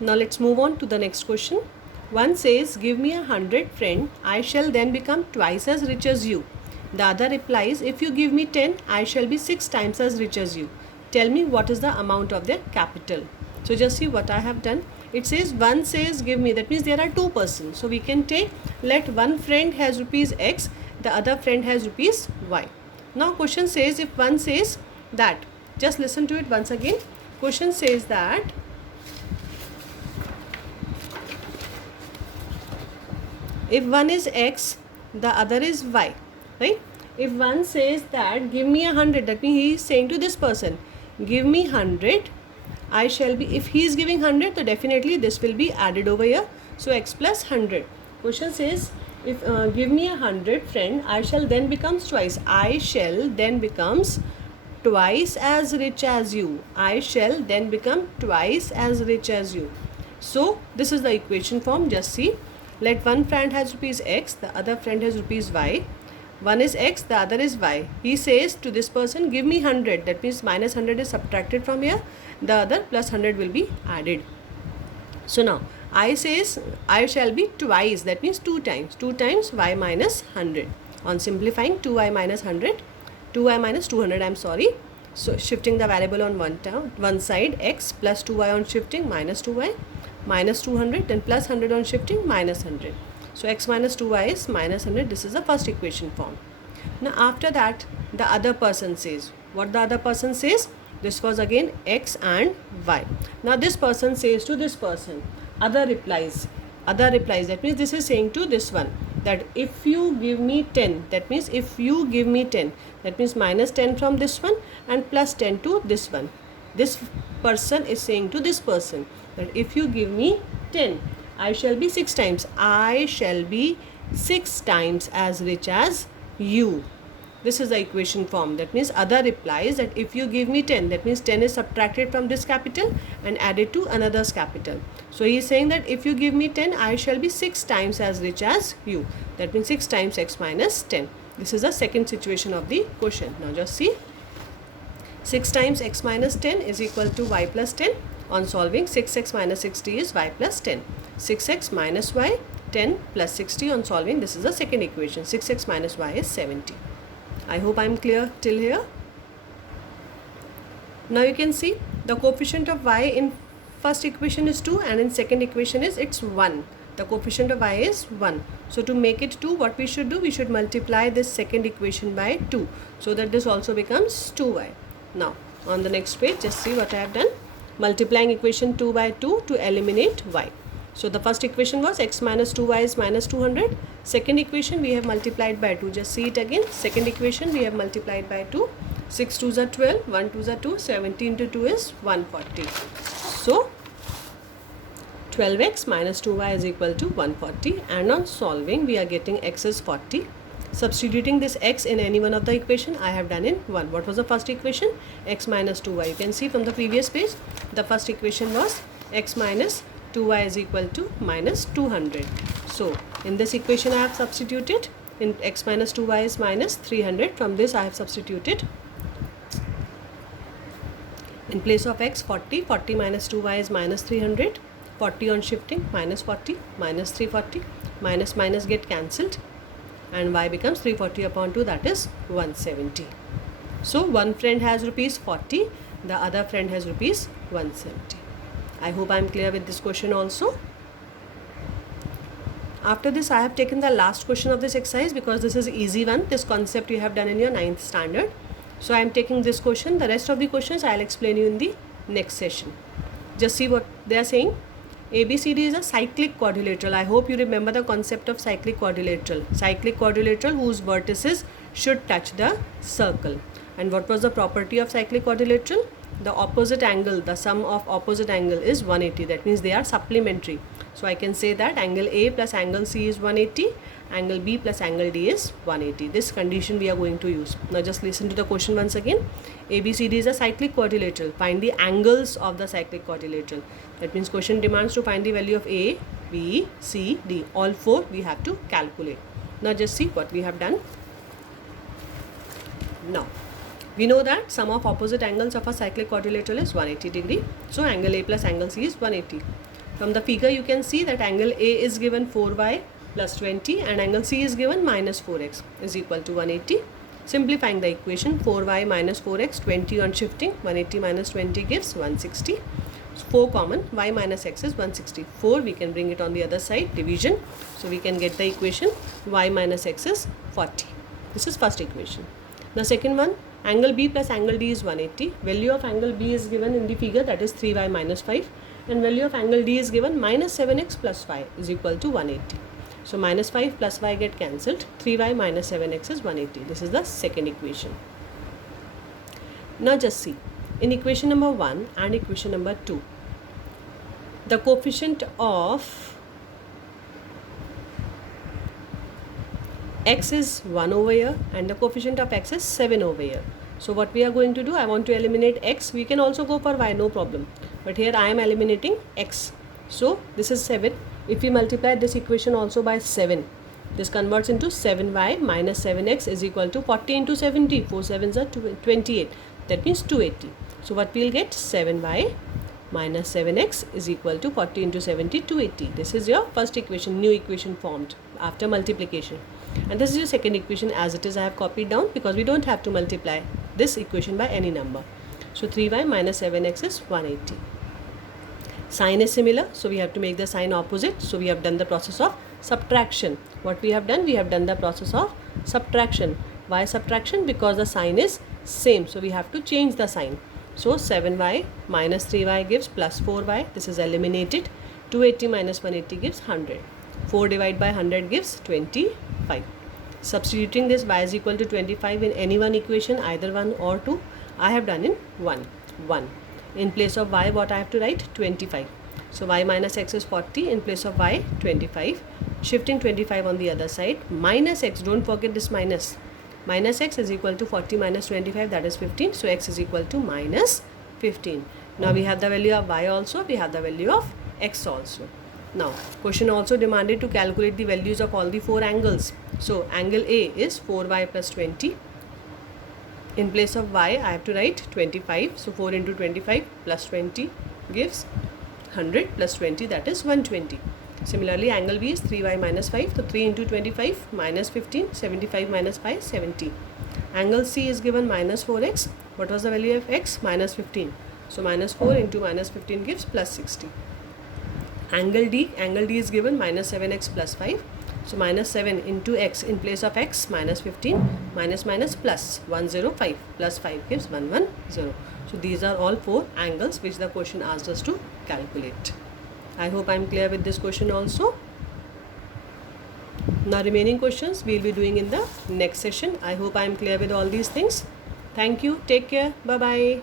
Now let's move on to the next question. One says, give me 100 friend, I shall then become twice as rich as you. The other replies, if you give me 10, I shall be 6 times as rich as you. Tell me what is the amount of their capital. So just see what I have done. It says one says give me, that means there are two persons. So we can take, let one friend has rupees X, the other friend has rupees Y. Now question says, if one says that, just listen to it once again. Question says that if one is X, the other is Y, right? If one says that give me 100, that means he is saying to this person, give me 100, I shall be, if he is giving 100, so definitely this will be added over here. So X plus 100. Question says, if give me 100 friend, I shall then becomes twice. I shall then becomes twice as rich as you. I shall then become twice as rich as you. So this is the equation form. Just see. Let one friend has rupees X, the other friend has rupees Y. One is X, the other is Y. He says to this person, give me 100. That means minus 100 is subtracted from here. The other plus 100 will be added. So now I says I shall be twice. That means 2 times. 2 times Y minus 100. On simplifying, 2Y minus 100. 2Y minus 200, I am sorry. So shifting the variable on one side, X plus 2Y on shifting minus 2Y. Minus 200, then plus 100 on shifting, minus 100. So X minus 2Y is minus 100. This is the first equation form. Now after that, the other person says. What the other person says? This was again X and Y. Now this person says to this person. Other replies. Other replies. That means this is saying to this one that if you give me 10, that means if you give me 10, that means minus 10 from this one and plus 10 to this one. This person is saying to this person that if you give me 10, I shall be 6 times. I shall be 6 times as rich as you. This is the equation form. That means other replies that if you give me 10, that means 10 is subtracted from this capital and added to another's capital. So he is saying that if you give me 10, I shall be 6 times as rich as you. That means 6 times X minus 10. This is the second situation of the question. Now just see. 6 times X minus 10 is equal to Y plus 10. On solving, 6x minus 60 is Y plus 10. 6x minus Y, 10 plus 60 on solving. This is the second equation. 6x minus Y is 70. I hope I am clear till here. Now you can see the coefficient of Y in first equation is 2 and in second equation is it's 1. The coefficient of Y is 1. So to make it 2, what we should do? We should multiply this second equation by 2 so that this also becomes 2Y. Now on the next page, just see what I have done. Multiplying equation 2 by 2 to eliminate Y. So the first equation was X minus 2Y is minus 200. Second equation we have multiplied by 2. Just see it again. Second equation we have multiplied by 2. 6 2s are 12, 1 2s are 2, 17 to 2 is 140. So 12x minus 2y is equal to 140, and on solving we are getting x is 40. Substituting this x in any one of the equation, I have done in 1. What was the first equation? X minus 2y. You can see from the previous page, the first equation was x minus 2y is equal to minus 200. So in this equation I have substituted, in x minus 2y is minus 300. From this I have substituted in place of x 40. 40 minus 2y is minus 300. 40 on shifting, minus 40, minus 340, minus minus get cancelled, and y becomes 340 upon 2, that is 170. So one friend has rupees 40, the other friend has rupees 170. I hope I am clear with this question also. After this I have taken the last question of this exercise because this is easy one. This concept you have done in your 9th standard. So I am taking this question. The rest of the questions I will explain you in the next session. Just see what they are saying. ABCD is a cyclic quadrilateral. I hope you remember the concept of cyclic quadrilateral. Cyclic quadrilateral whose vertices should touch the circle. And what was the property of cyclic quadrilateral? The opposite angle, the sum of opposite angle is 180. That means they are supplementary. So I can say that angle A plus angle C is 180, angle B plus angle D is 180. This condition we are going to use. Now just listen to the question once again. ABCD is a cyclic quadrilateral. Find the angles of the cyclic quadrilateral. That means question demands to find the value of A, B, C, D. All four we have to calculate. Now just see what we have done. Now we know that sum of opposite angles of a cyclic quadrilateral is 180 degree. So angle A plus angle C is 180. From the figure you can see that angle A is given 4y plus 20 and angle C is given minus 4x is equal to 180. Simplifying the equation, 4y minus 4x, 20 on shifting, 180 minus 20 gives 160. 4 common, y minus x is 164. We can bring it on the other side, division. So we can get the equation y minus x is 40. This is first equation. The second one, angle B plus angle D is 180. Value of angle B is given in the figure, that is 3y minus 5. And value of angle D is given minus 7x plus y is equal to 180. So minus 5 plus y get cancelled. 3y minus 7x is 180. This is the second equation. Now just see. In equation number 1 and equation number 2, the coefficient of x is 1 over here and the coefficient of x is 7 over here. So what we are going to do, I want to eliminate x. We can also go for y, no problem. But here I am eliminating x. So this is 7. If we multiply this equation also by 7, this converts into 7y minus 7x is equal to 40 into 70. 4 7s are 28. That means 280. So what we will get, 7y minus 7x is equal to 40 into 70, 280. This is your first equation, new equation formed after multiplication. And this is your second equation as it is. I have copied down because we don't have to multiply this equation by any number. So 3y minus 7x is 180. Sign is similar, so we have to make the sign opposite. So we have done the process of subtraction. What we have done? We have done the process of subtraction. Why subtraction? Because the sign is same. So we have to change the sign. So 7y minus 3y gives plus 4y. This is eliminated. 280 minus 180 gives 100. 4 divided by 100 gives 25. Substituting this y is equal to 25 in any one equation, either 1 or 2. I have done in 1. In place of y, what I have to write? 25. So y minus x is 40. In place of y, 25. Shifting 25 on the other side. Minus x, don't forget this minus. Minus x is equal to 40 minus 25, that is 15. So x is equal to minus 15. Now we have the value of y also. We have the value of x also. Now question also demanded to calculate the values of all the 4 angles. So angle A is 4y plus 20. In place of y, I have to write 25. So 4 into 25 plus 20 gives 100 plus 20, that is 120. Similarly, angle B is 3y minus 5. So 3 into 25 minus 15, 75 minus 5, 70. Angle C is given minus 4x. What was the value of x? Minus 15. So minus 4 into minus 15 gives plus 60. Angle D is given minus 7x plus 5. So minus 7 into x, in place of x minus 15 minus minus plus 105 plus 5 gives 110. So these are all 4 angles which the question asked us to calculate. I hope I am clear with this question also. Now remaining questions we will be doing in the next session. I hope I am clear with all these things. Thank you. Take care. Bye bye.